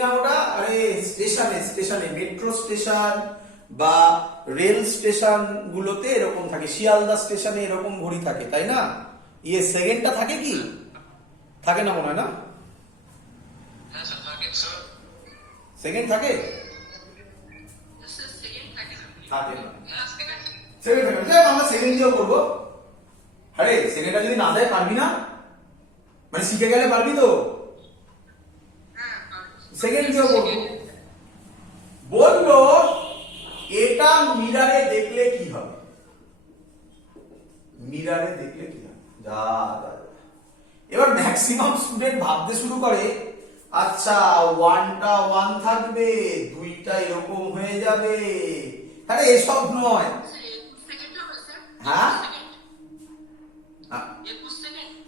না ওটা, আরে স্টেশনে স্টেশনে মেট্রো স্টেশন বা রেল স্টেশন গুলোতে এরকম থাকে, শিয়ালদা স্টেশনে এরকম ঘড়ি থাকে, তাই না? ইয়ে সেকেন্ডটা থাকে কি? থাকে না মনে হয় না? সেকেন্ড থাকে? থাকে না, সেকেন্ড থাকে না। আমরা সেকেন্ড দিয়েও করবো। আরে সেকেন্ডটা যদি না দেয় পারবি না, মানে শিখে গেলে পারবি তো? সেকেন্ড দিয়েও করবো। বললো এটা মিরারে দেখলে কি হবে, মিরারে দেখলে কি হবে? যা যা যা। এবার ম্যাক্সিমাম স্টুডেন্ট ভাবতে শুরু করে, আচ্ছা ওয়ানটা ওয়ান থাকবে, দুইটা এরকম হয়ে যাবে। আরে এসব নয়। হ্যাঁ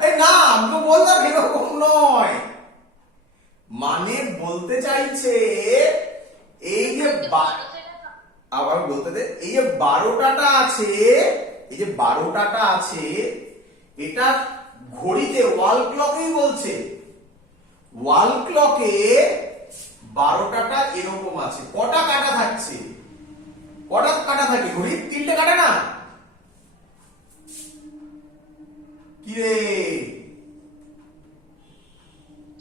এই না, আমি তো বললাম এরকম নয়। মানে বলতে চাইছে এই যে আবার বলতে দে, এই যে 12টাটা আছে, এই যে 12টাটা আছে, এটা ঘড়িতে ওয়াল ক্লকেই বলছে, ওয়াল ক্লকে 12টাটা এরকম আছে। কটা কাটা থাকছে? কটা কাটা থাকে ঘড়ি? 3টে কাটা না? কি রে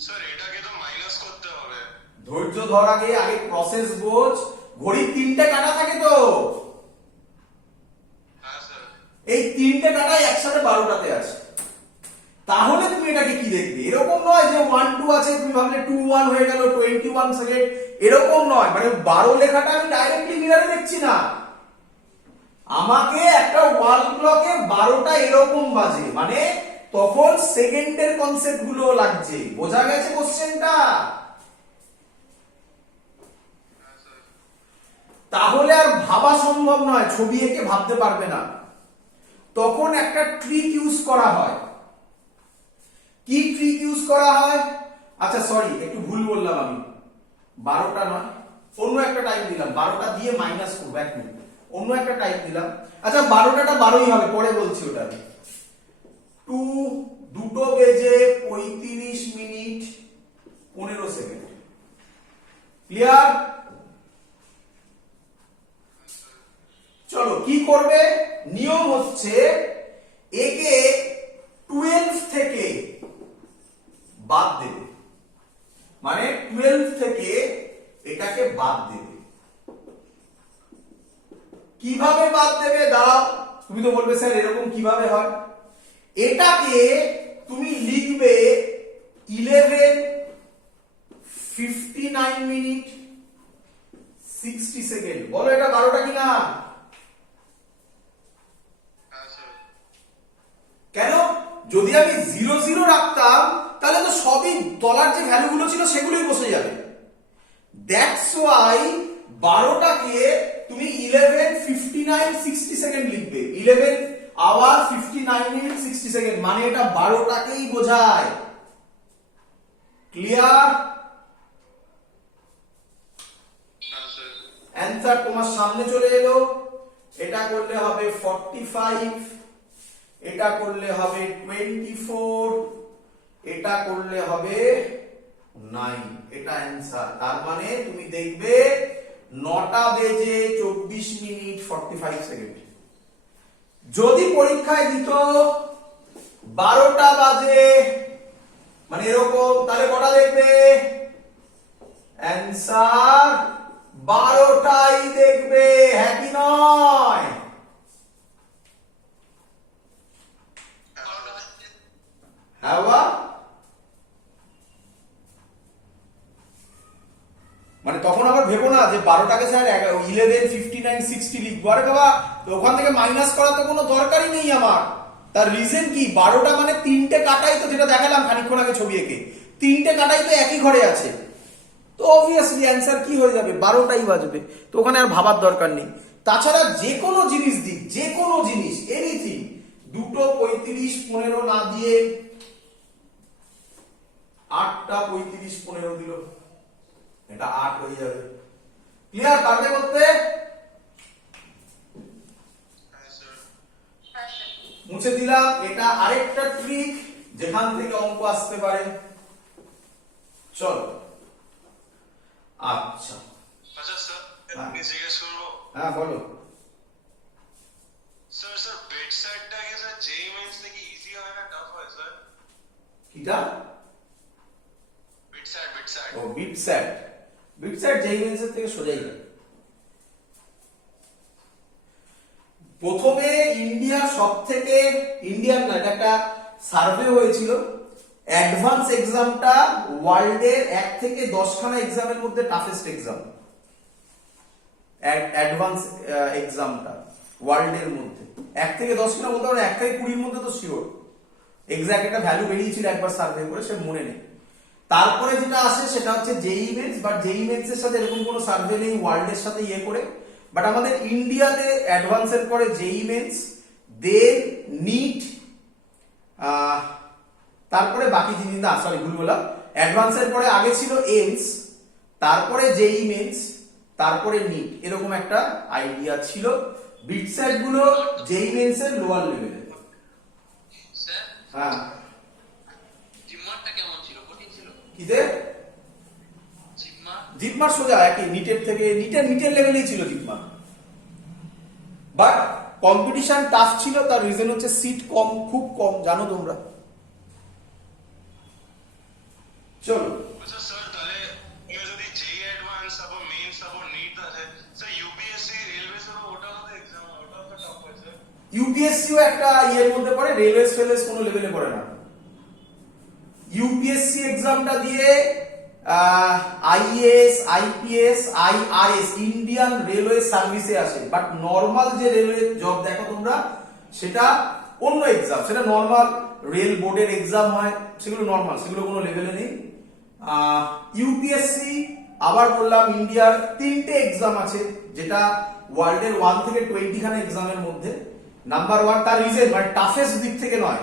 স্যার এটাকে তো মাইনাস করতে হবে। ধৈর্য ধর, আগে আগে প্রসেস বোঝ। ঘড়ি 3টে কাটা থাকে তো, হ্যাঁ স্যার। এই 3টে কাটাই একসাথে 12টাতে আছে। তাহলে তুমি এটাকে কি দেখবে? এরকম নয় যে 1 2 আছে তুমি ভাবলে 2 1 হয়ে গেল 21 সেকেন্ড, এরকম নয়। মানে 12 লেখাটা আমি ডাইরেক্টলি মিরারে দেখছি না, আমাকে একটা ওয়াল ক্লকে 12টা এরকম বাজে, মানে তখন সেকেন্ডের কনসেপ্ট গুলো লাগছে। বোঝা গেছে কোশ্চেনটা? তাহলে আর ভাবা সম্ভব নয়, ছবি এঁকে ভাবতে পারবে না। তখন একটা ট্রিক ইউজ করা হয়। কি ট্রিক ইউজ করা হয়? আচ্ছা সরি, একটু ভুল বললাম আমি, 12টা নয়, অন্য একটা টাইম দিলাম। 12টা দিয়ে মাইনাস করবো, 1 মিনিট, অন্য একটা টাইম দিলাম। আচ্ছা 12টাটা 12ই হবে, পরে বলছি ওটা। 2 বেজে 35 মিনিট 15 সেকেন্ড। ক্লিয়ার? চলো কি করবে, নিয়ম হচ্ছে একে 12 থেকে বাদ দেবে, মানে 12 থেকে এটাকে বাদ দেবে। কিভাবে বাদ দেবে দাঁড়াও, তুমি তো বলবে স্যার এরকম কিভাবে হয়। এটাকে তুমি লিখবে 11:59 মিনিট 60 সেকেন্ড। বলো এটা 12টা কিনা? কেন? যদি আমি 00 রাখতাম তাহলে তো সবই তলার যে ভ্যালুগুলো ছিল সেগুলোই বসে যাবে। দ্যাটস ওয়াই 12টাকে তুমি 11:59 60 সেকেন্ড লিখবে। 11 আওয়ার 59 মিনিট 60 সেকেন্ড, মানে এটা 12টাকেই বোঝায়। ক্লিয়ার? অ্যান্সার তোমার সামনে চলে এলো। এটা করলে হবে 45, এটা করলে হবে 24, এটা করলে হবে 9। এটা অ্যান্সার। তার মানে তুমি দেখবে 9টা বেজে 24 মিনিট 45 সেকেন্ড। যদি পরীক্ষায় দিত 12টা বাজে মানে এরকম, তাহলে কটা দেখবে? অ্যান্সার 12টাই দেখবে, হ্যাঁ কি নয়? হ্যাঁ বা? মানে তখন আবার ভেবো না যে 12টাকে স্যার 11:59 60 লিখবো। আরে বাবা, ওখান থেকে মাইনাস করার তো কোনো দরকারই নেই আমার। তার রিজন কি? 12টা মানে 3টে কাটাই তো, যেটা দেখালাম খানিকক্ষণ আগে ছবি এঁকে, 3টে কাটাই তো একই ঘরে আছে, তো অবভিয়াসলি অ্যান্সার কি হয়ে যাবে? 12টাই বাজবে। তো ওখানে আর ভাবার দরকার নেই। তাছাড়া যে কোনো জিনিস দিক, যে কোনো জিনিস, এনিথিং, 2:35 15 না দিয়ে 8:35 15 দিল, এটা 8 হয়ে যাবে। ক্লিয়ার? পারবে করতে? মুছে দিলাম। এটা আরেকটা ট্রিক যেখান থেকে অঙ্ক আসতে পারে। চলো আচ্ছা, আচ্ছা স্যার, হ্যাঁ। আপনি জিজ্ঞেস করবো হ্যাঁ বলো। স্যার, বেড সাইডটা কি স্যার জেই মেন্স থেকে ইজি হয় না টাফ হয় স্যার? কিটা? বেড সাইড ও বিটস্যাট। বিটস্যাট জেইমেন্স এর থেকে সোজাই হয়। প্রথমে ইন্ডিয়ার সব থেকে, ইন্ডিয়ান না, এটা একটা সার্ভে হয়েছিল, অ্যাডভান্স এক্সামটা ওয়ার্ল্ডের 1 থেকে 10 খানা এক্সামের মধ্যে টাফেস্ট এক্সাম। অ্যাডভান্স এক্সামটা ওয়ার্ল্ডের মধ্যে 1 থেকে 10 খানা বলতে পারো 1 থেকে 20 মধ্যে তো শিওর। এক্সাক্ট একটা ভ্যালু বেরিয়েছিল একবার সার্ভে করে, সে মনে নেই। তারপরে যেটা আসে সেটা হচ্ছে জেই মেন্স, বাট জেই মেন্স এর সাথে এরকম কোনো সার্ভে নেই ওয়ার্ল্ডের সাথে ইয়ে করে। বাট আমাদের ইন্ডিয়াতে অ্যাডভান্স এর পরে জেই মেন্স, দেন নিট, তারপরে বাকি জিনিস, না সরি ভুল বললাম, অ্যাডভান্স এর পরে আগে ছিল এইমস, তারপরে জেই মেন্স, তারপরে নিট, এরকম একটা আইডিয়া ছিল। বিটস্যাট গুলো জেই মেন্স এর লোয়ার লেভেলে। স্যার, হ্যাঁ জিম্মারটা কেমন ছিল? কঠিন ছিল? কিতে? জিম্মার জিপমার সোজা একই, নিটের থেকে, নিটের লেভেলেই ছিল জিপমার। বাট কম্পিটিশন টাফ ছিল, তার রিজন হচ্ছে সিট কম, খুব কম, জানো তোমরা। চলো, আচ্ছা স্যার, তাহলে এবার যদি জেই অ্যাডভান্স তারপর মেইনস তারপর নিট আছে স্যার, ইউপিএসসি রেলওয়ে স্যার ওটাও তো এক্সাম, ওটাও তো টাফ হয় স্যার। ইউপিএসসিও একটা ইয়ের মধ্যে পড়ে, রেলওয়েস ফেলওয়েস কোনো লেভেলে পড়ে না। ইউপিএসসি এক্সামটা দিয়ে IAS, IPS, IRS, Indian railway সার্ভিসে আসে। বাট নর্মাল যে রেলওয়ে জব দেখো তোমরা, সেটা অন্য এক্সাম, সেটা নর্মাল রেল বোর্ডের এক্সাম হয়, সেগুলো নর্মাল, সেগুলো কোনো লেভেলে নেই। ইউপিএসসি আবার বললাম ইন্ডিয়ার 3টে এক্সাম আছে, যেটা ওয়ার্ল্ডের 1 থেকে 20 খানা এক্সামের মধ্যে নাম্বার 1। তার রিজন মানে টাফেস্ট দিক থেকে নয়,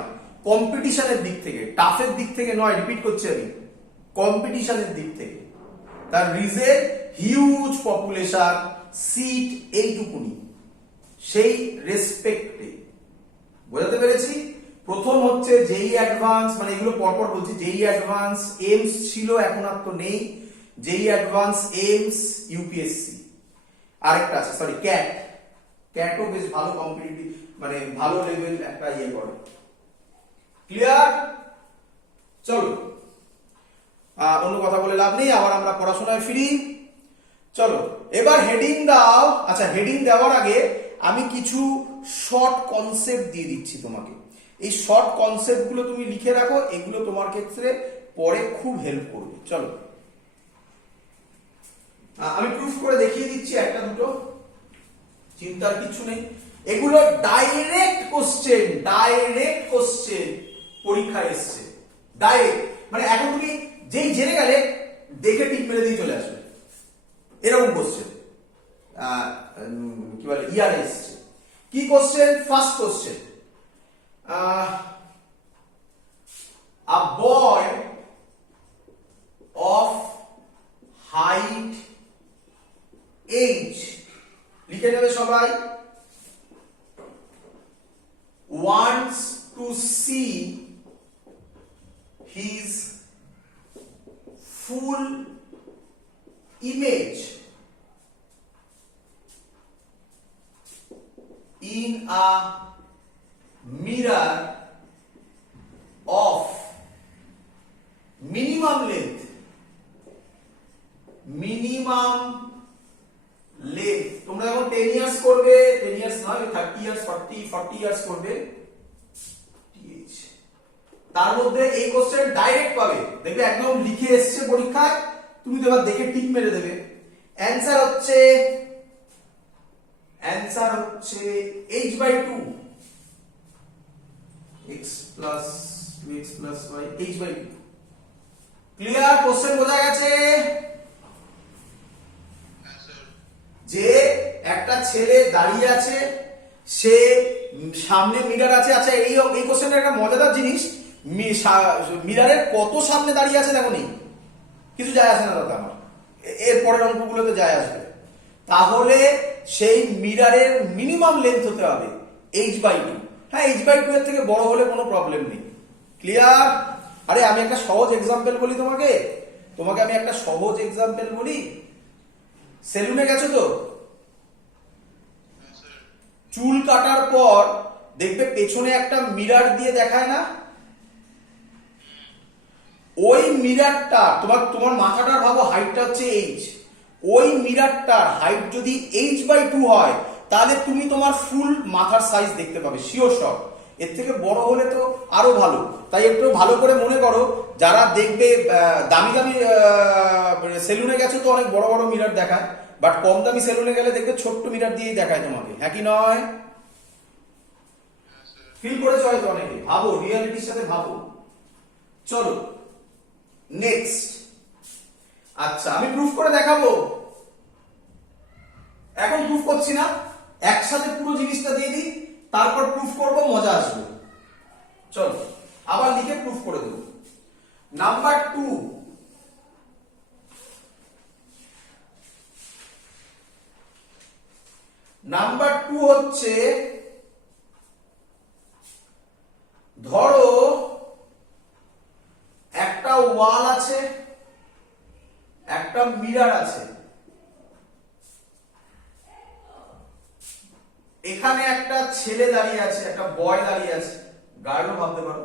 কম্পিটিশনের দিক থেকে, টাফের দিক থেকে নয়, রিপিট করছি আমি, কম্পিটিশনের দিক থেকে। তার রিজন হিউজ পপুলেশন, সিট এইটুকুনি, সেই রেসপেক্টে। বোঝাতে পেরেছি? প্রথম হচ্ছে জেই অ্যাডভান্স, মানে এগুলো পরপর বলছি, জেই অ্যাডভান্স, এইমস ছিল, এখন আর তো নেই। জেই অ্যাডভান্স, এইমস, ইউপিএসসি, আরেকটা আছে সরি ক্যাট। ক্যাটও বেশ ভালো কম্পিটিটিভ, মানে ভালো লেভেল একটা ইয়ে করে। ক্লিয়ার? চলো, অন্য কথা বলে লাভ নেই, আবার আমরা পড়াশোনায় ফিরি। চলো এবার হেডিং দাও। আচ্ছা, হেডিং দেওয়ার আগে আমি কিছু শর্ট কনসেপ্ট দিয়ে দিচ্ছি তোমাকে। এই শর্ট কনসেপ্ট গুলো তুমি লিখে রাখো, এগুলো তোমার ক্ষেত্রে পরে খুব হেল্প করবে। চলো আমি প্রুফ করে দেখিয়ে দিচ্ছি একটা দুটো, চিন্তার কিছু নেই। এগুলো ডাইরেক্ট কোশ্চেন পরীক্ষায় এসছে, ডাইরেক্ট। মানে এখন তুমি যেই জেনে গেলে দেখে টিক মেরে দিয়ে চলে আসবে, এরকম কোশ্চেন কি বলে ইয়ারে এসছে। কি question? First question, a boy of height age, লিখে নেবে সবাই, wants to see his full image in a mirror of minimum length, তোমরা যখন 10 ইয়ার্স করবে, 10 ইয়ার্স নয় 30 ইয়ার্স, 40 ইয়ার্স করবে, তার মধ্যে এই কোশ্চেন ডাইরেক্ট পাবে, দেখবে একদম লিখে এসছে পরীক্ষায়, তুমি তো এবার দেখে টিক মেরে দেবে। অ্যানসার হচ্ছে h/2, x plus 2x plus y, h/2। Clear? Question বোঝা গেছে? হ্যাঁ স্যার। যে একটা ছেলে দাঁড়িয়ে আছে, সে সামনে মিরর আছে। আচ্ছা, এই কোশ্চেনের একটা মজাদার জিনিস, মিররের কত সামনে দাঁড়িয়ে আছে দেখো, নেই, কিছু যায় আসে না দাদা আমার, এর পরের অঙ্কগুলোতে যায় আসবে। তাহলে সেই মিররের মিনিমাম লেন্থ হতে হবে h/2। হ্যাঁ, h/2 এর থেকে বড় হলে কোনো প্রবলেম নেই। ক্লিয়ার? আরে আমি একটা সহজ এক্সাম্পল বলি তোমাকে, তোমাকে আমি একটা সহজ এক্সাম্পল বলি। সেলুনে গেছো তো, চুল কাটার পর দেখবে পেছনে একটা মিরর দিয়ে দেখায় না, ওই মিররটা তোমার মাথাটার ভাবো হাইটটা হচ্ছে এইচ, ওই মিররটার হাইট যদি h/2 হয় তাহলে তুমি তোমার ফুল মাথার সাইজ দেখতে পাবে, শিওর শট। এর থেকে বড় হলে তো আরো ভালো। তাই একটু ভালো করে মনে করো, যারা দেখবে দামি দামি সেলুনে গেছো তো অনেক বড় বড় মিরর দেখায়, বাট কম দামি সেলুনে গেলে দেখবে ছোট্ট মিরর দিয়েই দেখায় তোমাকে, হ্যাঁ কি নয়? ফিল করেছো হয়তো অনেকে, ভাবো রিয়ালিটির সাথে ভাবো। চলো নেক্সট। আচ্ছা আমি প্রুফ করে দেখাবো, এখন প্রুফ করছি না, একসাথে পুরো জিনিসটা দিয়ে দিই, তারপর প্রুফ করব, মজা আসবে। চলো আবার লিখে প্রুফ করে দেবো। নাম্বার 2, নাম্বার 2 হচ্ছে, ধরো একটা ওয়াল আছে, একটা মিরর আছে, এখানে একটা ছেলে দাঁড়িয়ে আছে, একটা বয় দাঁড়িয়ে আছে, গার্লও ভাবতে পারো,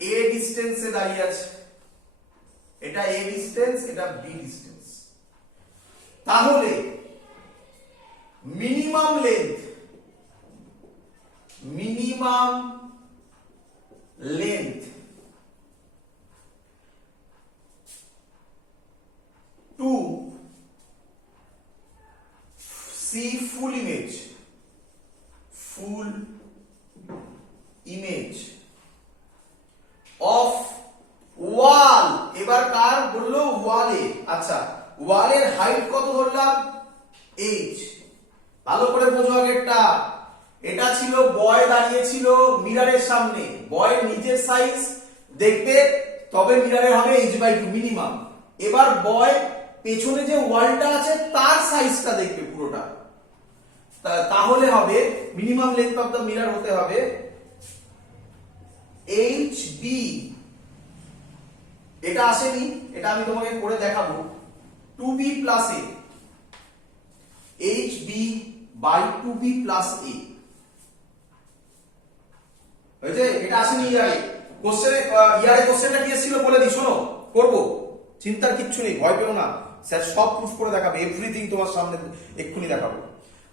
এ ডিস্টেন্সে দাঁড়িয়ে আছে, এটা এ ডিস্টেন্স, এটা বি ডিস্টেন্স। তাহলে minimum length to see full image of wall। এবার কার বললো? ওয়ালে। আচ্ছা ওয়ালের হাইট কত ধরলাম? h। ভালো করে বোঝো আগেরটা, এটা ছিল বয় দাঁড়িয়ে ছিল মিররের সামনে, বয়ের নিজের সাইজ দেখবে, তবে মিররের হবে h/2 মিনিমাম। এবার বয় পেছনে যে ওয়ালটা আছে তার সাইজটা দেখবে পুরোটা, তাহলে হবে minimum length of the mirror হতে হবে HB। এটা আসেনি, এটা আমি তোমাকে করে দেখাবো, 2B plus A, HB by 2B plus A হয়েছে। এটা আসেনি ইয়ারে কোশ্চেনে, ইয়ারে কোশ্চেনটা কি এসেছিল বলে দিই, শোনো, করবো, চিন্তার কিচ্ছু নেই, ভয় পেও না, স্যার সব প্রুফ করে দেখাবে, এভরিথিং তোমার সামনে এক্ষুনি দেখাবো।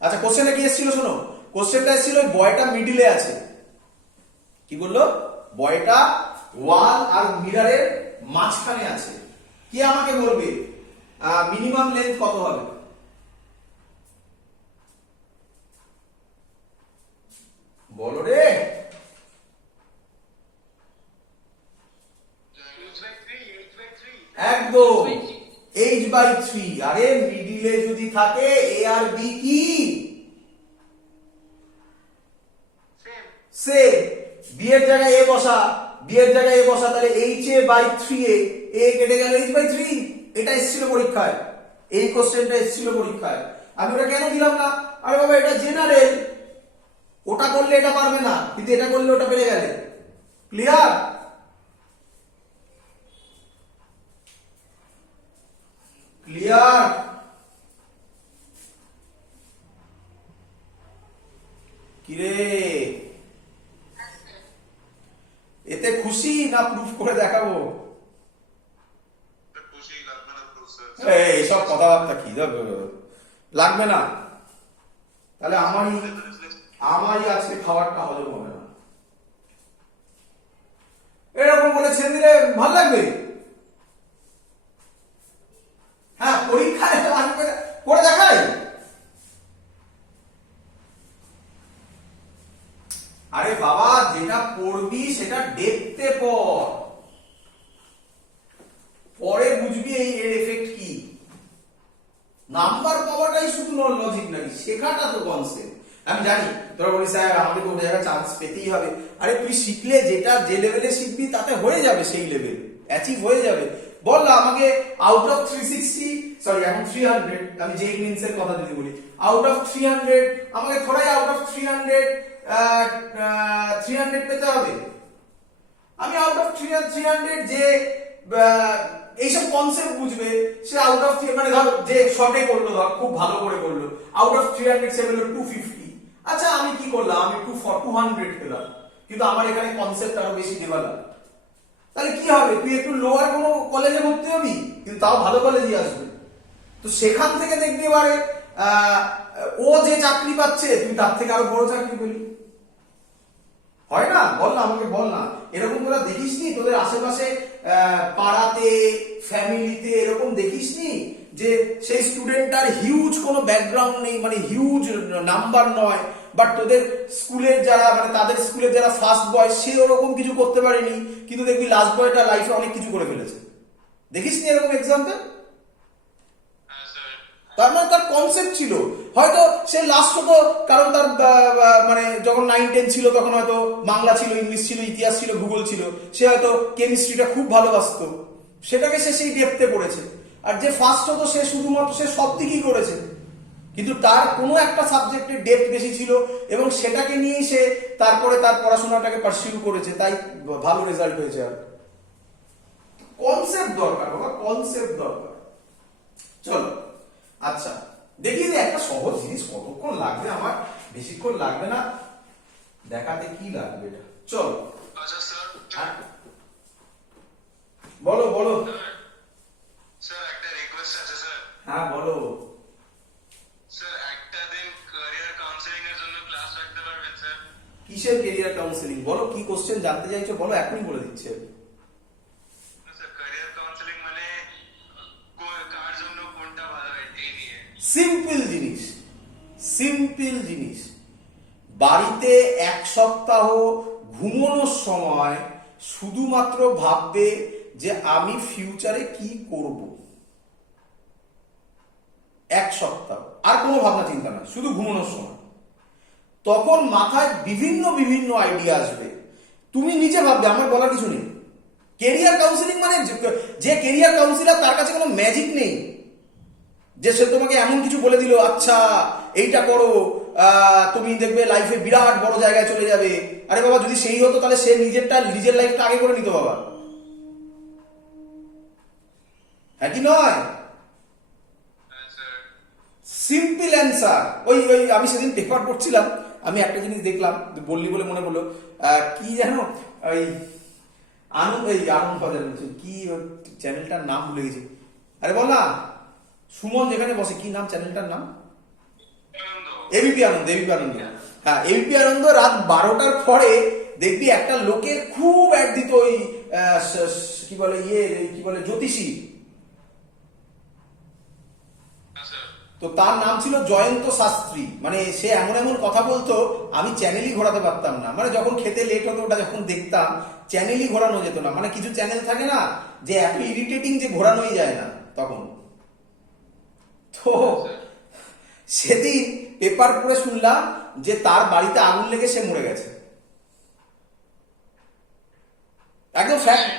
আচ্ছা কোশ্চেনটা কি এসেছিল শোনো, কোশ্চেনটা এসেছিল বয়টা মিডিলে আছে, কি বললো? বয়টা ওয়াল আর মিররের মাঝখানে আছে, কি আমাকে বলবে মিনিমাম লেন্থ কত হবে? বলো রে। একদম h/3। আরে মিডিলে যদি থাকে a আর b কি সেম, b এর জায়গায় a বসা, b এর জায়গায় a বসা, তাহলে ha/3a, a কেটে গেল h/3। এটা এসেছিল পরীক্ষায়, এই কোশ্চেনটা এসেছিল পরীক্ষায়, আমি ওটা কেন দিলাম না? আরে বাবা এটা জেনারেল, ওটা করলে এটা পারবে না, কিন্তু এটা করলে ওটা পেরে গেলে। ক্লিয়ার? ক্লিয়ার? কিরে এতে খুশি না প্রুফ করে দেখাবো? খুশি, লাগবে না proof, sir। এই সব কথাবার্তা কি লাগবে না, তাহলে আমারই আজকে খাবারটা হজম হবে না, এরকম বলে ছেড়ে দিলে ভালো লাগবে? হ্যাঁ পরীক্ষায় লাগবে, করে দেখাই। আরে বাবা যেটা পড়বি সেটা দেখতে পরে বুঝবি এর এফেক্ট কি। নাম্বার পাওয়াটাই শুধু লজিক নাকি, শেখাটা তো কনসেপ্ট। আমি জানি তোরা বলি স্যার আমাকে তো ওটা জায়গায় চান্স পেতেই হবে, আরে তুই শিখলে যেটা যে লেভেলে শিখবি তাতে হয়ে যাবে, সেই লেভেল অ্যাচিভ হয়ে যাবে। বল না আমাকে আউট অফ 360, সরি এখন 300, আমি জেই মিনস এর কথা যদি বলি, আউট অফ 300 আমাকে থোড়াই আউট অফ 300 পেতে হবে। আমি আউট অফ 300 যে এইসব কনসেপ্ট বুঝবে সে আউট অফ মানে ধর যে শর্টে করলো, ধর খুব ভালো করে করলো, আউট অফ 300 সে পেলো 250। আচ্ছা আমি কি করলাম, আমি 200 পেলাম, কিন্তু আমার এখানে কনসেপ্ট আরো বেশি ডেভেলপ। তাহলে কি হবে, তুই একটু লোয়ার কোনো কলেজে ভর্তি হবি, কিন্তু তাও ভালো কলেজে আসবে। তো সেখান থেকে দেখবি এবারে ও যে চাকরি পাচ্ছে তুই তার থেকে আরো বড় চাকরি পেলি। হয় না? বল না, আমাকে বল না, এরকম তোরা দেখিসনি তোদের আশেপাশে পাড়াতে, ফ্যামিলিতে এরকম দেখিসনি যে সেই স্টুডেন্টটার হিউজ কোনো ব্যাকগ্রাউন্ড নেই, মানে হিউজ নাম্বার নয়, বাট তোদের স্কুলের যারা মানে তাদের স্কুলের যারা ফার্স্ট বয় সে ওরকম কিছু করতে পারেনি, কিন্তু দেখবি লাস্ট বয়টা লাইফে অনেক কিছু করে ফেলেছে। দেখিসনি এরকম এক্সাম্পল? হ্যাঁ স্যার। তার মানে তার কনসেপ্ট ছিল, হয়তো সে লাস্ট হতো কারণ তার মানে যখন 9-10 ছিল তখন হয়তো বাংলা ছিল, ইংলিশ ছিল, ইতিহাস ছিল, ভূগোল ছিল, সে হয়তো কেমিস্ট্রিটা খুব ভালোবাসতো, সেটাকে সে সেই ডেপথে পড়েছে। আর যে ফার্স্ট হতো সে শুধুমাত্র সে সব দিকেই করেছে, কিন্তু তার কোনো একটা সাবজেক্টের ডেপথ বেশি ছিল এবং সেটাকে নিয়েই সে তারপরে তার পড়াশোনাটাকে পারসিউ করেছে, তাই ভালো রেজাল্ট হয়েছে। আর কনসেপ্ট দরকার বাবা, কনসেপ্ট দরকার। চলো আচ্ছা দেখি যে একটা সহজ জিনিস কতক্ষণ লাগবে, আমার বেশিক্ষণ লাগবে না, দেখাতে কি লাগবে এটা। চলো আচ্ছা স্যার। হ্যাঁ, বলো বলো। স্যার একটা রিকোয়েস্ট আছে স্যার। হ্যাঁ বলো। স্যার একটা দিন ক্যারিয়ার কাউন্সিলিং এর জন্য ক্লাস রাখতে পারবেন স্যার? কিসের কেরিয়ার কাউন্সিলিং? বলো কি কোশ্চেন জানতে চাইছো, বলো, এখনই বলে দিচ্ছে। স্যার ক্যারিয়ার কাউন্সিলিং মানে কার জন্য কোনটা ভালো হয় এই নিয়ে। সিম্পল জিনিস, সিম্পল জিনিস। বাড়িতে 1 সপ্তাহ ঘুমানোর সময় শুধুমাত্র ভাববে যে আমি ফিউচারে কি করব। 1 সপ্তাহ আর কোনো ভাবনা চিন্তা না, শুধু ঘুমানোর সময়। তখন মাথায় বিভিন্ন বিভিন্ন আইডিয়া আসবে, তুমি নিজে ভাববে, আমার বলার কিছু নেই। কেরিয়ার কাউন্সিলিং মানে যে কেরিয়ার কাউন্সিলর তার কাছে কোনো ম্যাজিক নেই যে সে তোমাকে এমন কিছু বলে দিল, আচ্ছা এইটা করো তুমি দেখবে লাইফে বিরাট বড় জায়গায় চলে যাবে। আরে বাবা, যদি সেই হতো তাহলে সে নিজের লাইফটা আগে করে নিত বাবা, হ্যাঁ কি নয়? হ্যাঁ স্যার। Simple answer. ওই ওই আমি সেদিন পেপার পড়ছিলাম, আমি একটা জিনিস দেখলাম, বললি বলে মনে পড়লো, কি জানো ওই আনন্দ বাজার কি চ্যানেলটার নাম ভুলে গেছি। আরে বল না, সুমন যেখানে বসে, কি নাম চ্যানেলটার নাম? এবিপি আনন্দ, এবিপি আনন্দ। হ্যাঁ, এবিপি আনন্দ রাত 12টার পরে দেখবি একটা লোকের খুব অ্যাড দিত, ওই কি বলে কি বলে জ্যোতিষী, তো তার নাম ছিল জয়ন্ত শাস্ত্রী। মানে সে এমন এমন কথা বলতো আমি চ্যানেলই ঘোরাতে পারতাম না, মানে যখন খেতে লেট হতো ওটা যখন দেখতাম চ্যানেলই ঘোরানো যেত না। মানে কিছু চ্যানেল থাকে না যে এত ইরিটেটিং যে ঘোরানোই যায় না তখন। তো সেদিন পেপার পড়ে শুনলাম যে তার বাড়িতে আগুন লেগে সে মরে গেছে, একদম ফ্যাক্ট।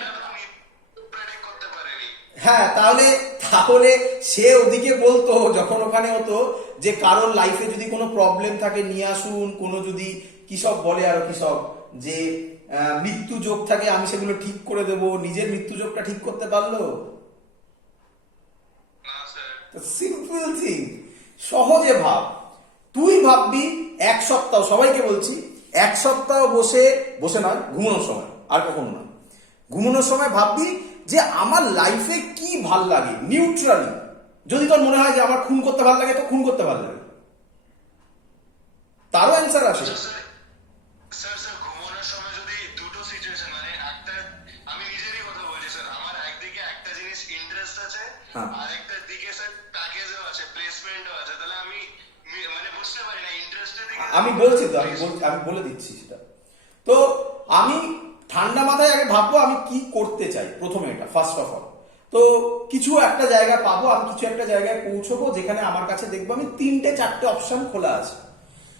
হ্যাঁ, তাহলে তাহলে সে ওদিকে বলতো যখন ওখানে হতো যে কারোর লাইফে যদি কোনো প্রবলেম থাকে নিয়ে আসুন, কোনো যদি কি সব বলে আরো কি সব যে মৃত্যু যোগ থাকে আমি সেগুলো ঠিক করে দেব। নিজের মৃত্যু যোগটা ঠিক করতে পারলো? সিম্পল থিং, সহজে ভাব। তুই ভাববি 1 সপ্তাহ, সবাইকে বলছি 1 সপ্তাহ বসে বসে নয়, ঘুমানোর সময়, আর কখনো না, ঘুমানোর সময় ভাববি যে আমার লাইফে কি ভাল লাগে নিউট্রালি। যদি তোর মনে হয় যে আমার খুন করতে ভাল লাগে তো খুন করতে ভাল লাগে, তারও অ্যান্সার আছে। স্যার স্যার ঘুমানোর সময় যদি দুটো সিচুয়েশন, মানে একটা আমি নিজেরই কথা বলছি স্যার, আমার একদিকে একটা জিনিস ইন্টারেস্ট আছে, আরেকটা দিকে স্যার প্যাকেজও আছে, প্লেসমেন্টও আছে, তাহলে আমি মানে বুঝতে পারি না ইন্টারেস্টের দিকে। আমি বলছি তো, আমি বলে দিচ্ছি সেটা। তো আমি ঠান্ডা মাথায় আগে ভাববো আমি কি করতে চাই, প্রথমে এটা ফার্স্ট অফ অল। তো কিছু একটা জায়গা পাবো, আমি কিছু একটা জায়গায় পৌঁছবো যেখানে আমার কাছে দেখবো আমি 3-4টে অপশন খোলা আছে।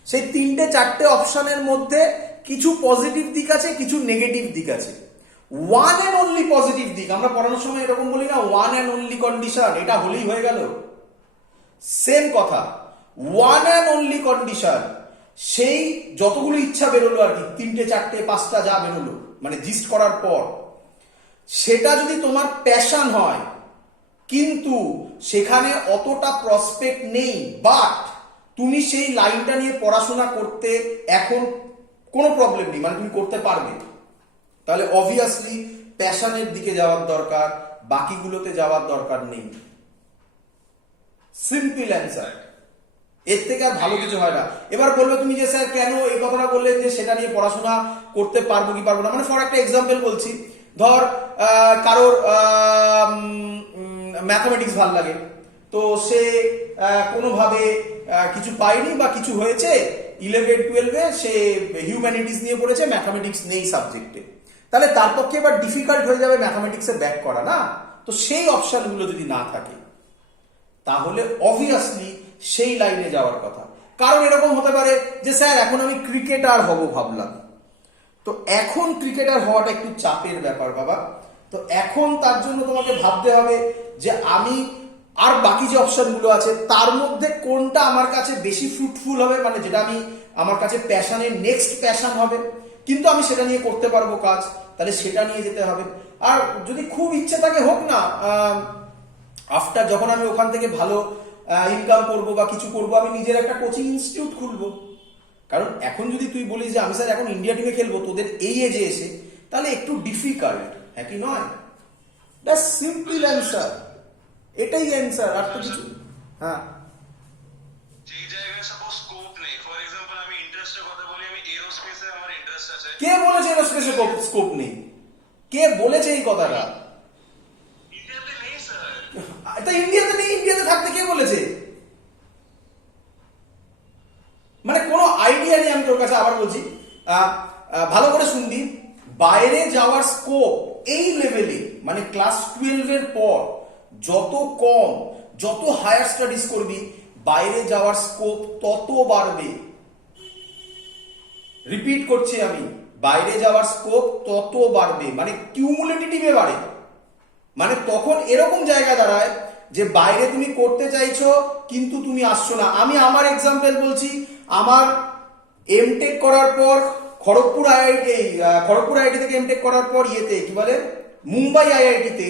সেই 3-4টে অপশনের মধ্যে কিছু পজিটিভ দিক আছে, কিছু নেগেটিভ দিক আছে। ওয়ান অ্যান্ড অনলি পজিটিভ দিক, আমরা পড়ানোর সময় এরকম বলি না, ওয়ান অ্যান্ড অনলি কন্ডিশন, এটা হলেই হয়ে গেল। সেম কথা, ওয়ান অ্যান্ড অনলি কন্ডিশন, সেই যতগুলো ইচ্ছা বেরোলো আর কি, 3-4-5টা যা বেরোলো, মানে জিস্ট করার পর সেটা যদি তোমার প্যাশন হয়, কিন্তু সেখানে অতটা প্রসপেক্ট নেই, বাট তুমি সেই লাইনটা নিয়ে পড়াশোনা করতে এখন কোনো প্রবলেম নেই, মানে তুমি করতে পারবে, তাহলে অবভিয়াসলি প্যাশনের দিকে যাওয়ার দরকার, বাকিগুলোতে যাওয়ার দরকার নেই। সিম্পল অ্যান্সার, এর থেকে আর ভালো কিছু হয় না। এবার বলবে তুমি যে স্যার কেন এই কথাটা বললেন যে সেটা নিয়ে পড়াশোনা করতে পারবো কি পারবো না, মানে ফর একটা এক্সাম্পল বলছি, ধর কারোর ম্যাথামেটিক্স ভাল লাগে, তো সে কোনোভাবে কিছু পায়নি বা কিছু হয়েছে, 11-12 সে হিউম্যানিটিস নিয়ে পড়েছে, ম্যাথামেটিক্স নেই সাবজেক্টে, তাহলে তার পক্ষে এবার ডিফিকাল্ট হয়ে যাবে ম্যাথামেটিক্সে ব্যাক করা না। তো সেই অপশনগুলো যদি না থাকে তাহলে অবভিয়াসলি সেই লাইনে যাওয়ার কথা। কারণ এরকম হতে পারে যে স্যার এখন আমি ক্রিকেটার হব ভাবলাম, তো এখন ক্রিকেটার হওয়াটা একটু চাপের ব্যাপার বাবা, তো এখন তার জন্য তোমাকে ভাবতে হবে যে আমি আর বাকি যে অপশনগুলো আছে তার মধ্যে কোনটা আমার কাছে বেশি ফ্রুটফুল হবে, মানে যেটা আমি আমার কাছে প্যাশনের নেক্সট প্যাশন হবে, কিন্তু আমি সেটা নিয়ে করতে পারবো কাজ, তাহলে সেটা নিয়ে যেতে হবে। আর যদি খুব ইচ্ছে থাকে হোক না, আফটার যখন আমি ওখান থেকে ভালো ইনকাম করব বা কিছু করব, আমি নিজের একটা কোচিং ইনস্টিটিউট খুলবো। কারণ এখন যদি তুই বলিস যে আমি স্যার এখন ইন্ডিয়া টিমে খেলবো তোদের এই এজে এসে, তাহলে একটু ডিফিকাল্ট, হ্যাঁ কি নয়? দ্যাটস সিম্পল অ্যান্সার, এটাই অ্যান্সার, আর তো কিছু। হ্যাঁ, যেই জায়গায় সাপোজ স্কোপ নেই, ফর এক্সাম্পল আমি ইন্টারেস্টের কথা বলি, আমি এরোস্পেসে আমার ইন্টারেস্ট আছে। কে বলেছে এরোস্পেসে স্কোপ নেই? কে বলেছে এই কথাটা? ইন্ডিয়াতে নেই স্যার। তা ইন্ডিয়াতে নেই, ইন্ডিয়াতে থাকতে কে বলেছে? মানে কোনো আইডিয়া নেই। আমি তোর কাছে আবার বলছি, ভালো করে শুনবি, বাইরে যাওয়ার স্কোপ এই লেভেলে, মানে ক্লাস 12 পর যত কম, যত হায়ার স্টাডিজ করবি, বাইরে যাওয়ার স্কোপ তত বাড়বে। রিপিট করছি আমি, বাইরে যাওয়ার স্কোপ তত বাড়বে, মানে কিউমুলেটিভে বাড়ে। মানে তখন এরকম জায়গা দাঁড়ায় যে বাইরে তুমি করতে চাইছো কিন্তু তুমি আসছো না। আমি আমার এক্সাম্পল বলছি, আমার এমটেক করার পর খড়গপুর আইআইটি থেকে এমটেক করার পর ইয়েতে কি বলে মুম্বাই আইআইটিতে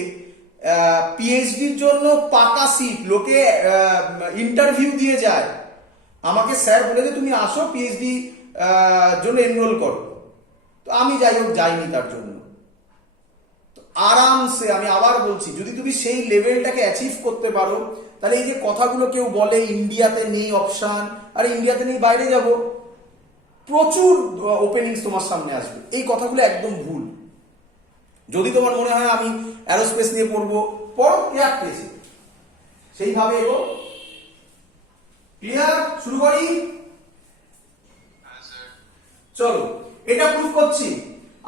পিএইচডির জন্য পাকা সিট, লোকে ইন্টারভিউ দিয়ে যায়, আমাকে স্যার বলে যে তুমি আসো পিএইচডি জন্য এনরোল করো, তো আমি যাই হোক যাইনি তার জন্য। আরামসে, আমি আবার বলছি, যদি তুমি সেই লেভেলটাকে অ্যাচিভ করতে পারো, তাহলে এই যে কথাগুলো কেউ বলে ইন্ডিয়াতে নেই অপশন, আর ইন্ডিয়াতে নেই বাইরে যাব, প্রচুর ওপেনিংস তোমার সামনে আসবে, এই কথাগুলো একদম ভুল। যদি তোমার মনে হয় আমি অ্যারোস্পেস নিয়ে পড়বো, পড়ো, ক্লিয়ার পেয়েছি, সেইভাবে এগো। ক্লিয়ার? শুরু করি, চলো এটা প্রুফ করছি।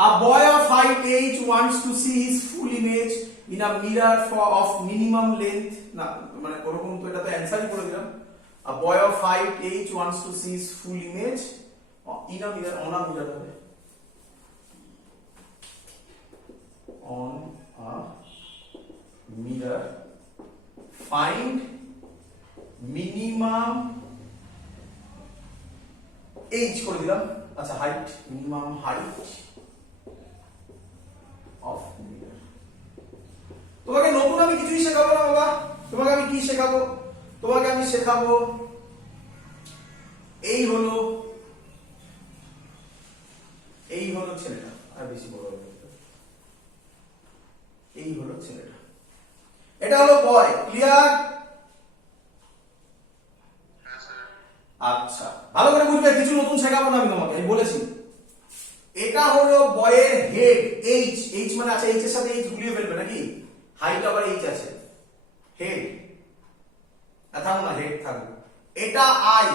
A boy of height h wants to see his full image in a mirror of minimum length, না মানে ওরকম, তো এটা তো অ্যানসারই করে দিলাম। A boy of height h wants to see his full image in a mirror, on a mirror হবে, on a mirror, find minimum h করে দিলাম, আচ্ছা height, minimum height of mirror. তোমাকে নতুন আমি কিছুই শেখাবো না বাবা, তোমাকে আমি কি শেখাবো? তোমাকে আমি শেখাবো এই হলো ছেলেটা, আর বেশি বড় হবে, এই হলো ছেলেটা, এটা হলো বয়। ক্লিয়ার? আচ্ছা, ভালো করে বুঝবে, কিছু নতুন শেখাবো না আমি তোমাকে, আমি বলেছি। এটা হলো বয়ের হেড, এইচ, এইচ মানে আছে, এইচ এর সাথে এইচ গুলিয়ে ফেলবে নাকি, হাইট আবার এইচ আছে, হেড, থাকবো না, হেড থাকবে, এটা আই।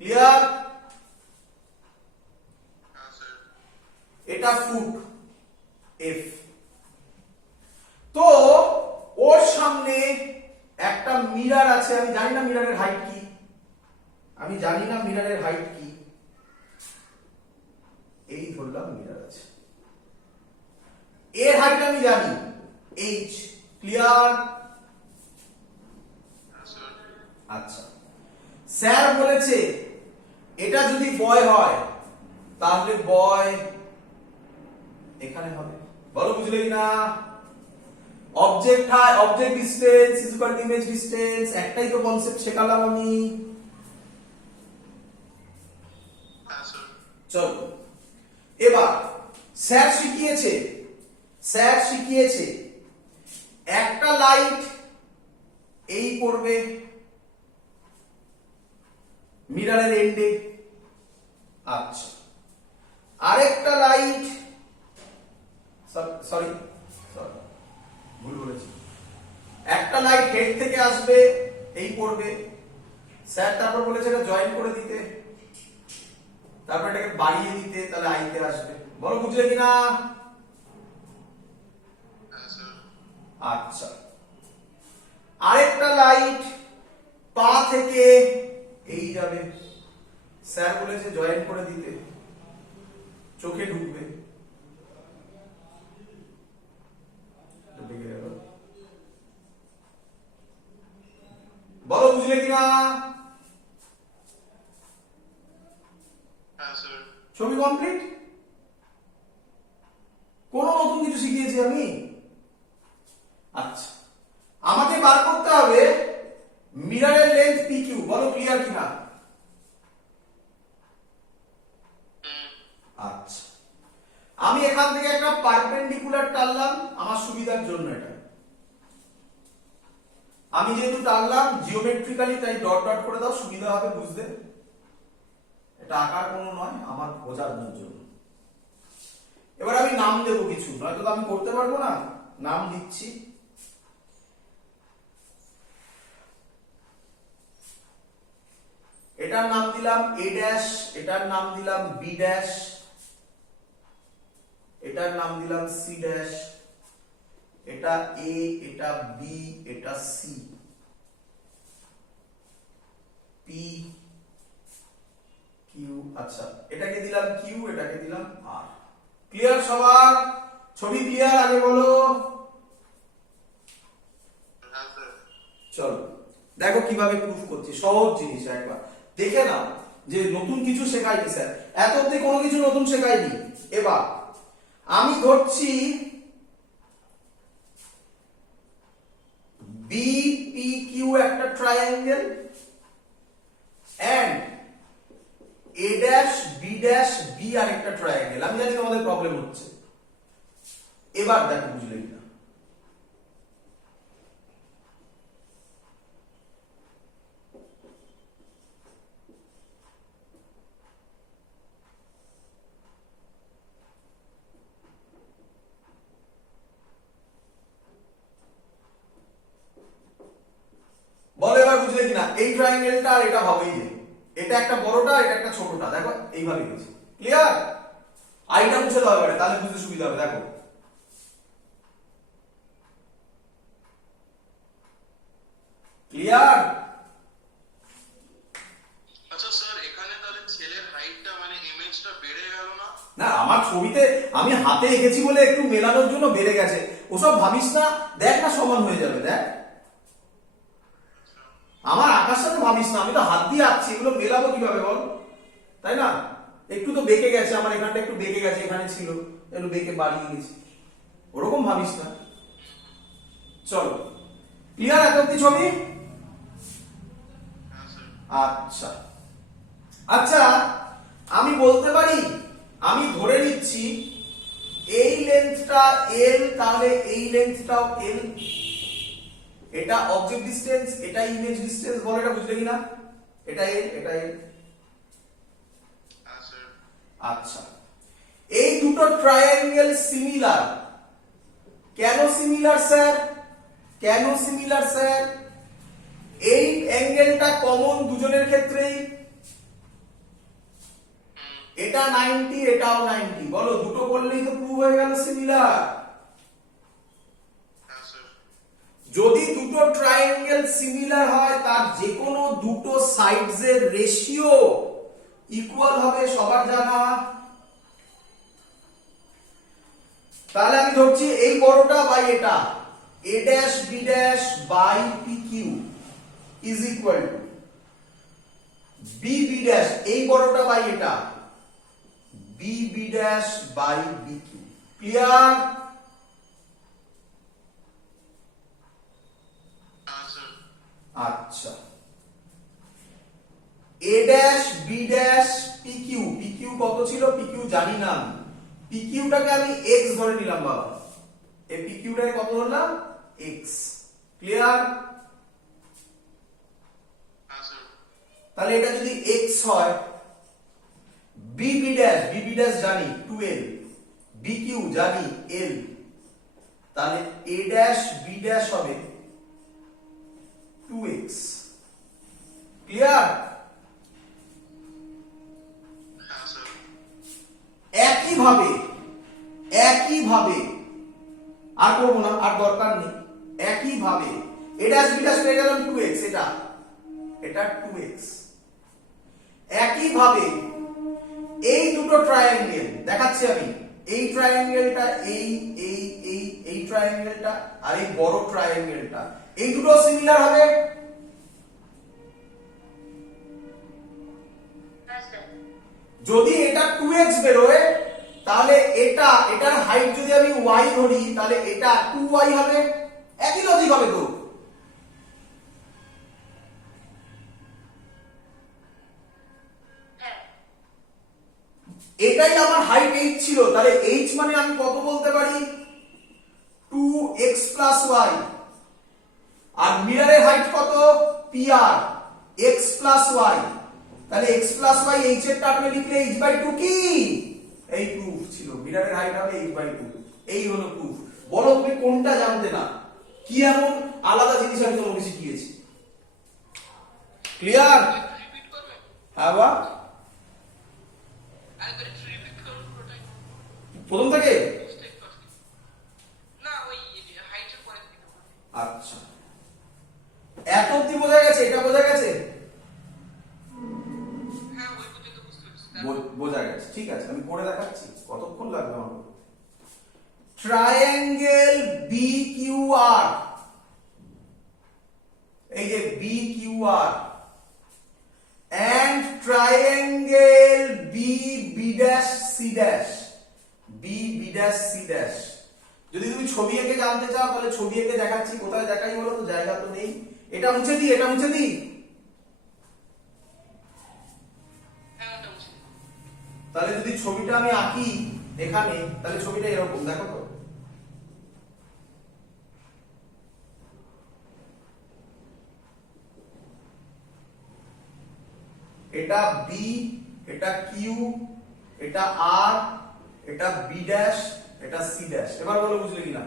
ক্লিয়ার? এটা ফুট, এফ। তো ওর সামনে একটা মিরর আছে, আমি জানি না মিররের হাইট কি, এই ধরলাম মিরর আছে, এর হাইট আমি জানি এইচ। ক্লিয়ার? আচ্ছা, স্যার বলেছে এটা যদি বয় হয় তাহলে বয় এখানে হবে। বলো বুঝলে কি না? অবজেক্ট হাই object distance is equal to image distance, একটাই তো কনসেপ্ট শেখালাম আমি। হ্যাঁ স্যার। চলো এবার স্যার শিখিয়েছে একটা লাইট এই পড়বে মিররের এন্ডে, আচ্ছা আরেকটা লাইট, সরি ভুল বলেছি, একটা লাইট হেড থেকে আসবে এই পড়বে, স্যার তারপর বলেছে এটা জয়েন করে দিতে, তারপর এটাকে বাড়িয়ে দিতে, তাহলে আইতে আসবে। বলো বুঝলে কিনা? হ্যাঁ স্যার। আচ্ছা আরেকটা লাইট পা থেকে এই যাবে, স্যার বলেছে জয়েন করে দিতে, চোখে ঢুকবে, বলো বুঝলে কিনা? হ্যাঁ স্যার। ছবি কমপ্লিট? কোন নতুন কিছু শিখিয়েছি আমি? আচ্ছা আমাকে বার করতে হবে মিররের লেন্থ PQ, বলো ক্লিয়ার কিনা? আচ্ছা আমি এখান থেকে একটা পারপেন্ডিকুলার টানলাম আমার সুবিধার জন্য, এটা আমি যেহেতু টানলাম জিওমেট্রিক্যালি তাই ডট ডট করে দাও, সুবিধা হবে বুঝতে। এটা আকার কোনো নয়, আমার বোঝানোর জন্য। এবার আমি নাম দেবো কিছু, নয়তো তো আমি করতে পারবো না। নাম দিচ্ছি, এটার নাম দিলাম A ড্যাশ, এটার নাম দিলাম B ড্যাশ, এটার নাম দিলাম C ড্যাশ, এটা A, এটা B, এটা C, P Q, আচ্ছা এটাকে দিলাম Q, এটাকে দিলাম R। ক্লিয়ার সবার? ছবি ক্লিয়ার? আগে বলো। হ্যাঁ স্যার। চলো দেখো কিভাবে প্রুফ করছি, সহজ জিনিস, একবার দেখে নাও যে নতুন কিছু শেখাইনি স্যার, এত অবধি কোনো কিছু নতুন শেখাইনি। এবার আমি ধরছি BPQ একটা triangle and A dash B dash B আরেকটা ট্রায়াঙ্গেল। আমি জানি তোমাদের প্রবলেম হচ্ছে, এবার দেখো বুঝলে কিনা? বলো এবার বুঝলে কিনা? এই ট্রায়াঙ্গেলটা আর এটা হবেই যে এটা একটা বড়টা, এটা একটা ছোটটা, দেখো এইভাবে গেছে। ক্লিয়ার? আইটা মুছে দাও এবারে, তাহলে বুঝতে সুবিধা হবে। দেখো ক্লিয়ার? আচ্ছা স্যার, এখানে তাহলে ছেলের হাইটটা মানে ইমেজটা বেড়ে গেল না? না আমার ছবিতে আমি হাতে এঁকেছি বলে একটু মেলানোর জন্য বেড়ে গেছে, ওসব ভাবিস না, দেখ না সমান হয়ে যাবে, দেখ আমার আঁকার সাথে ভাবিস না, আমি তো হাত দিয়ে আঁকছি, এগুলো মেলাবো কিভাবে বল, তাই না? একটু তো বেঁকে গেছে, আমার এখানটা একটু বেঁকে গেছে, এখানে ছিল একটু বেঁকে বাড়িয়ে গেছি, ওরকম ভাবিস না। চলো ক্লিয়ার এত অব্দি ছবি? হ্যাঁ স্যার। আচ্ছা আচ্ছা আমি বলতে পারি, আমি ধরে নিচ্ছি এই লেন্থটা L, তাহলে এই লেন্থটাও L, এটা অবজেক্ট ডিসটেন্স, এটা ইমেজ ডিসটেন্স, বলো এটা বুঝলে কিনা? এটা L, এটা L। হ্যাঁ স্যার। আচ্ছা এই দুটো ট্রায়াঙ্গেল সিমিলার, কেন সিমিলার স্যার? কেন সিমিলার স্যার? এই অ্যাঙ্গেলটা কমন দুজনের ক্ষেত্রেই, এটা 90, এটাও 90, বলো দুটো করলেই তো প্রুভ হয়ে গেল সিমিলার। হ্যাঁ স্যার। যদি দুটো ট্রায়াঙ্গেল সিমিলার হয় তার যে কোনো দুটো সাইডস এর রেশিও ইকুয়াল হবে, সবার জানা। তাহলে আমি ধরছি এই বড়টা বাই এটা, A dash B dash by PQ is equal to B B dash, এই বড়টা বাই এটা, B B dash by BQ। Clear? Sir আচ্ছা, A dash B dash P Q, P Q কত ছিল? পি কিউ জানি না আমি, পি কিউটাকে আমি এক্স ধরে নিলাম বাবা, এই পি কিউটাকে কত ধরলাম? এক্স। ক্লিয়ার? স্যার তাহলে এটা যদি এক্স হয়, বি বি ড্যাশ জানি 2l, বি কিউ জানি l, তাহলে এ ড্যাশ বি ড্যাশ হবে 2x। ক্লিয়ার? স্যার একইভাবে আর করবো না, আর দরকার নেই, একইভাবে এ ড্যাশ বি ড্যাশ পেয়ে গেলাম 2x, এটা 2x। একইভাবে এই দুটো ট্রায়াঙ্গেল দেখাচ্ছি আমি, এই ট্রায়াঙ্গেলটা, এই ট্রায়াঙ্গেলটা আর এই বড় ট্রায়াঙ্গেলটা, এই দুটো সিমিলার হবে। যদি এটা 2x বেরোয়, তাহলে এটার হাইট যদি আমি y ধরি, তাহলে এটা 2y হবে। একই লজিক হবে তো। এটাই আমার হাইট h ছিল, তাহলে h মানে আমি কত বলতে পারি? 2x plus y। আর মিররের হাইট কত? pr, x plus y। তাহলে x plus y h এর টার্মে লিখলে h/2 কি? এই প্রুফ ছিল, মিররের হাইট হবে h/2। এই হলো প্রুফ। বলো তুমি কোনটা জানতে না? কি এমন আলাদা জিনিস আমি তোমাকে শিখিয়েছি? ক্লিয়ার? রিপিট করবে? হ্যাঁ বা আরেকবার একটু রিপিট করুন পুরোটাই। প্রথম থেকে? বুঝতে একটু অসুবিধা। না, ওই হাইটের পরে থেকে বলুন। আচ্ছা, এত অব্দি বোঝা গেছে? এটা বোঝা গেছে? হ্যাঁ, ওই পর্যন্ত বুঝতে পেরেছি। বোঝা গেছে, ঠিক আছে, আমি করে দেখাচ্ছি। কতক্ষণ লাগবে আমার? ট্রায়াঙ্গেল বি কিউ আর, এই যে B Q R, and triangle B dash C dash, B dash C dash। যদি তুমি ছবি এঁকে জানতে চাও, তাহলে ছবি এঁকে দেখাচ্ছি। কোথায় দেখাই বলো তো? জায়গা তো নেই। এটা মুছে দিই, এটা মুছে দিই। হ্যাঁ, ওটা বুঝতে পেরেছি। তাহলে যদি ছবিটা আমি আঁকি এখানে, তাহলে ছবিটা এরকম, দেখো তো। এটা বি, এটা কিউ, এটা আর, এটা বি ড্যাশ, এটা সি ড্যাশ। এবার বলো বুঝলে কিনা?